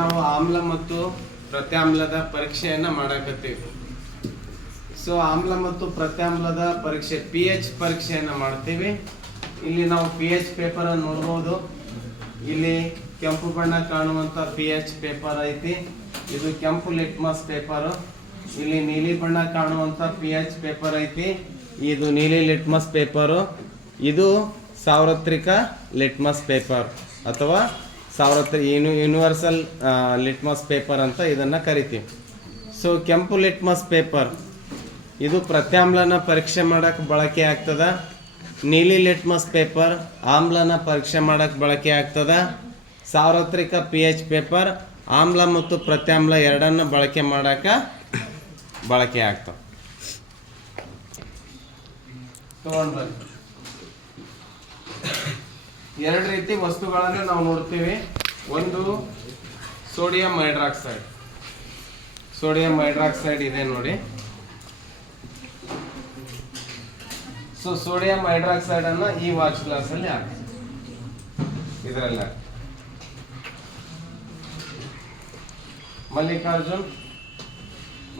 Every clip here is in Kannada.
ನಾವು ಆಮ್ಲ ಮತ್ತು ಪ್ರತ್ಯಾಮ್ಲದ ಪರೀಕ್ಷೆಯನ್ನು ಮಾಡಕತ್ತೀವಿ. ಸೊ ಆಮ್ಲ ಮತ್ತು ಪ್ರತ್ಯಾಮ್ಲದ ಪರೀಕ್ಷೆ pH ಪರೀಕ್ಷೆಯನ್ನು ಮಾಡ್ತೀವಿ. ಇಲ್ಲಿ ನಾವು pH ಪೇಪರ್ ಅನ್ನು ನೋಡ್ಬೋದು. ಇಲ್ಲಿ ಕೆಂಪು ಬಣ್ಣ ಕಾಣುವಂತ pH ಪೇಪರ್ ಐತಿ. ಇದು ಕೆಂಪು ಲಿಟ್ಮಸ್ ಪೇಪರ್. ಇಲ್ಲಿ ನೀಲಿ ಬಣ್ಣ ಕಾಣುವಂತ pH ಪೇಪರ್ ಐತಿ. ಇದು ನೀಲಿ ಲಿಟ್ಮಸ್ ಪೇಪರ್. ಇದು ಸಾರ್ವತ್ರಿಕ ಲಿಟ್ಮಸ್ ಪೇಪರ್ ಅಥವಾ ಯೂನಿವರ್ಸಲ್ ಲಿಟ್ಮಸ್ ಪೇಪರ್ ಅಂತ ಇದನ್ನ ಕರಿತೀವಿ. ಸೊ ಕೆಂಪು ಲಿಟ್ಮಸ್ ಪೇಪರ್ ಇದು ಪ್ರತ್ಯಾಮ್ಲನ ಪರೀಕ್ಷೆ ಮಾಡಕ್ಕೆ ಬಳಕೆ ಆಗ್ತದ. ನೀಲಿ ಲಿಟ್ಮಸ್ ಪೇಪರ್ ಆಮ್ಲನ ಪರೀಕ್ಷೆ ಮಾಡಕ್ಕೆ ಬಳಕೆ ಆಗ್ತದ. ಸಾರ್ವತ್ರಿಕ pH ಪೇಪರ್ ಆಮ್ಲ ಮತ್ತು ಪ್ರತ್ಯಾಮ್ಲ ಎರಡನ್ನ ಬಳಕೆ ಮಾಡಕ್ಕೆ ಬಳಕೆ ಆಗ್ತವೆ. ಎರಡು ರೀತಿ ವಸ್ತುಗಳನ್ನು ನಾವು ನೋಡ್ತೀವಿ. ಒಂದು ಸೋಡಿಯಂ ಹೈಡ್ರಾಕ್ಸೈಡ್. ಸೋಡಿಯಂ ಹೈಡ್ರಾಕ್ಸೈಡ್ ಇದೆ ನೋಡಿ. ಸೊ ಸೋಡಿಯಂ ಹೈಡ್ರಾಕ್ಸೈಡ್ ಅನ್ನ ಈ ವಾಚ್ ಗ್ಲಾಸ್ ಅಲ್ಲಿ ಹಾಕಿ, ಇದರಲ್ಲಿ ಮಲ್ಲಿಕಾರ್ಜುನ್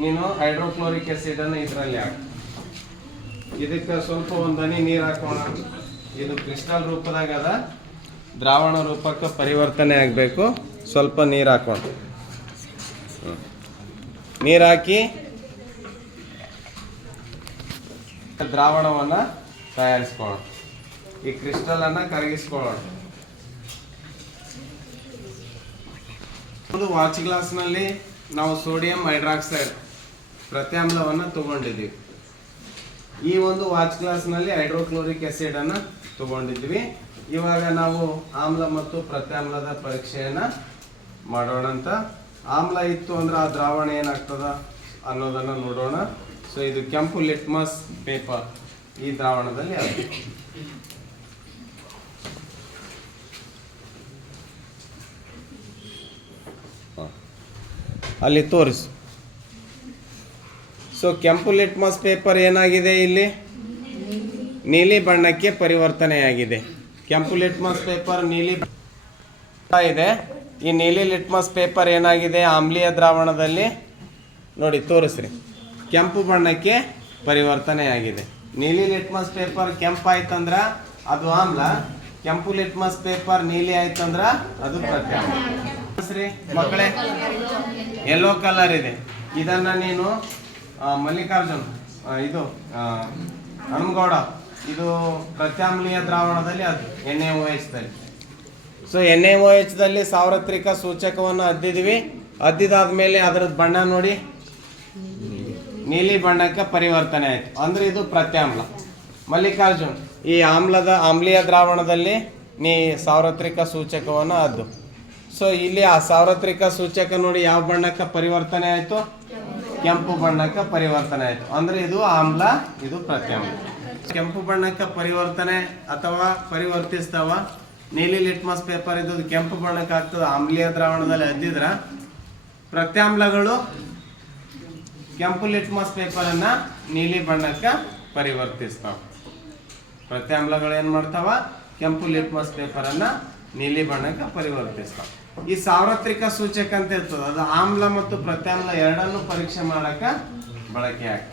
ನೀನು ಹೈಡ್ರೋಕ್ಲೋರಿಕ್ ಆಸಿಡ್ ಅನ್ನ ಇದರಲ್ಲಿ ಹಾಕಿ. ಇದಕ್ಕೆ ಸ್ವಲ್ಪ ಒಂದು ಹನಿ ನೀರು ಹಾಕೋಣ. ಇದು ಕ್ರಿಸ್ಟಲ್ ರೂಪದಾಗ ಅದ, ದ್ರಾವಣ ರೂಪಕ್ಕೆ ಪರಿವರ್ತನೆ ಆಗಬೇಕು. ಸ್ವಲ್ಪ ನೀರು ಹಾಕೋಣ. ನೀರು ಹಾಕಿ ದ್ರಾವಣವನ್ನ ತಯಾರಿಸ್ಕೊಳ್ಳೋಣ. ಈ ಕ್ರಿಸ್ಟಲ್ ಅನ್ನ ಕರಗಿಸ್ಕೊಳ್ಳೋಣ. ಒಂದು ವಾಚ್ ಗ್ಲಾಸ್ ನಲ್ಲಿ ನಾವು ಸೋಡಿಯಂ ಹೈಡ್ರಾಕ್ಸೈಡ್ ಪ್ರತ್ಯಾಮ್ಲವನ್ನ ತಗೊಂಡಿದ್ದೀವಿ. ಈ ಒಂದು ವಾಚ್ ಗ್ಲಾಸ್ ನಲ್ಲಿ ಹೈಡ್ರೋಕ್ಲೋರಿಕ್ ಆಸಿಡ್ ಅನ್ನ ತಗೊಂಡಿದ್ವಿ. ಇವಾಗ ನಾವು ಆಮ್ಲ ಮತ್ತು ಪ್ರತ್ಯಾಮ್ಲದ ಪರೀಕ್ಷೆಯನ್ನ ಮಾಡೋಣ ಅಂತ. ಆಮ್ಲ ಇತ್ತು ಅಂದ್ರೆ ಆ ದ್ರಾವಣ ಏನಾಗ್ತದ ಅನ್ನೋದನ್ನ ನೋಡೋಣ. ಸೊ ಇದು ಕೆಂಪು ಲಿಟ್ಮಸ್ ಪೇಪರ್ ಈ ದ್ರಾವಣದಲ್ಲಿ ಅಲ್ಲಿ ತೋರಿಸು. ಸೊ ಕೆಂಪು ಲಿಟ್ಮಸ್ ಪೇಪರ್ ಏನಾಗಿದೆ, ಇಲ್ಲಿ ನೀಲಿ ಬಣ್ಣಕ್ಕೆ ಪರಿವರ್ತನೆಯಾಗಿದೆ. ಕೆಂಪು ಲಿಟ್ಮಸ್ ಪೇಪರ್ ನೀಲಿ ಇದೆ. ಈ ನೀಲಿ ಲಿಟ್ಮಸ್ ಪೇಪರ್ ಏನಾಗಿದೆ, ಆಮ್ಲೀಯ ದ್ರಾವಣದಲ್ಲಿ ನೋಡಿ ತೋರಿಸ್ರಿ, ಕೆಂಪು ಬಣ್ಣಕ್ಕೆ ಪರಿವರ್ತನೆಯಾಗಿದೆ. ನೀಲಿ ಲಿಟ್ಮಸ್ ಪೇಪರ್ ಕೆಂಪಾಯ್ತಂದ್ರ ಅದು ಆಮ್ಲ, ಕೆಂಪು ಲಿಟ್ಮಸ್ ಪೇಪರ್ ನೀಲಿ ಆಯ್ತಂದ್ರ ಅದು ಪ್ರತ್ಯಾಮ್ಲ. ಮಕ್ಕಳೇ ಯೆಲ್ಲೋ ಕಲರ್ ಇದೆ. ಇದನ್ನ ನೀನು ಮಲ್ಲಿಕಾರ್ಜುನ್ ಇದು ಹನುಮಗೌಡ ಇದು ಪ್ರತ್ಯಾಮ್ಲೀಯ ದ್ರಾವಣದಲ್ಲಿ ಅದು NaOH ದಲ್ಲಿ. ಸೊ NaOH ದಲ್ಲಿ ಸಾರ್ವತ್ರಿಕ ಸೂಚಕವನ್ನು ಅದ್ದಿದ್ವಿ. ಅದ್ದಿದಾದ್ಮೇಲೆ ಅದರದ್ದು ಬಣ್ಣ ನೋಡಿ ನೀಲಿ ಬಣ್ಣಕ್ಕೆ ಪರಿವರ್ತನೆ ಆಯ್ತು ಅಂದ್ರೆ ಇದು ಪ್ರತ್ಯಾಮ್ಲ. ಮಲ್ಲಿಕಾರ್ಜುನ್ ಈ ಆಮ್ಲೀಯ ದ್ರಾವಣದಲ್ಲಿ ನೀ ಸಾರ್ವತ್ರಿಕ ಸೂಚಕವನ್ನು ಅದ್ದು. ಸೊ ಇಲ್ಲಿ ಆ ಸಾರ್ವತ್ರಿಕ ಸೂಚಕ ನೋಡಿ ಯಾವ ಬಣ್ಣಕ್ಕೆ ಪರಿವರ್ತನೆ ಆಯ್ತು, ಕೆಂಪು ಬಣ್ಣಕ್ಕೆ ಪರಿವರ್ತನೆ ಆಯ್ತು ಅಂದ್ರೆ ಇದು ಆಮ್ಲ, ಇದು ಪ್ರತ್ಯಾಮ್ಲ. ಕೆಂಪು ಬಣ್ಣಕ್ಕೆ ಪರಿವರ್ತನೆ ಅಥವಾ ಪರಿವರ್ತಿಸ್ತಾವ. ನೀಲಿ ಲಿಟ್ಮಸ್ ಪೇಪರ್ ಇದು ಕೆಂಪು ಬಣ್ಣಕ್ಕೆ ಆಗ್ತದೆ ಆಮ್ಲೀಯ ದ್ರಾವಣದಲ್ಲಿ ಅದ್ದಿದ್ರ. ಪ್ರತ್ಯಾಮ್ಲಗಳು ಕೆಂಪು ಲಿಟ್ಮಸ್ ಪೇಪರ್ ಅನ್ನ ನೀಲಿ ಬಣ್ಣಕ್ಕೆ ಪರಿವರ್ತಿಸ್ತಾವ. ಪ್ರತ್ಯಾಮ್ಲಗಳು ಏನ್ ಮಾಡ್ತಾವ, ಕೆಂಪು ಲಿಟ್ಮಸ್ ಪೇಪರ್ ಅನ್ನ ನೀಲಿ ಬಣ್ಣಕ್ಕೆ ಪರಿವರ್ತಿಸ್ತಾವ. ಈ ಸಾರ್ವತ್ರಿಕ ಸೂಚಕ ಅಂತ ಇರ್ತದೆ, ಅದು ಆಮ್ಲ ಮತ್ತು ಪ್ರತ್ಯಾಮ್ಲ ಎರಡನ್ನು ಪರೀಕ್ಷೆ ಮಾಡಕ ಬಳಕೆ ಆಗ್ತದೆ.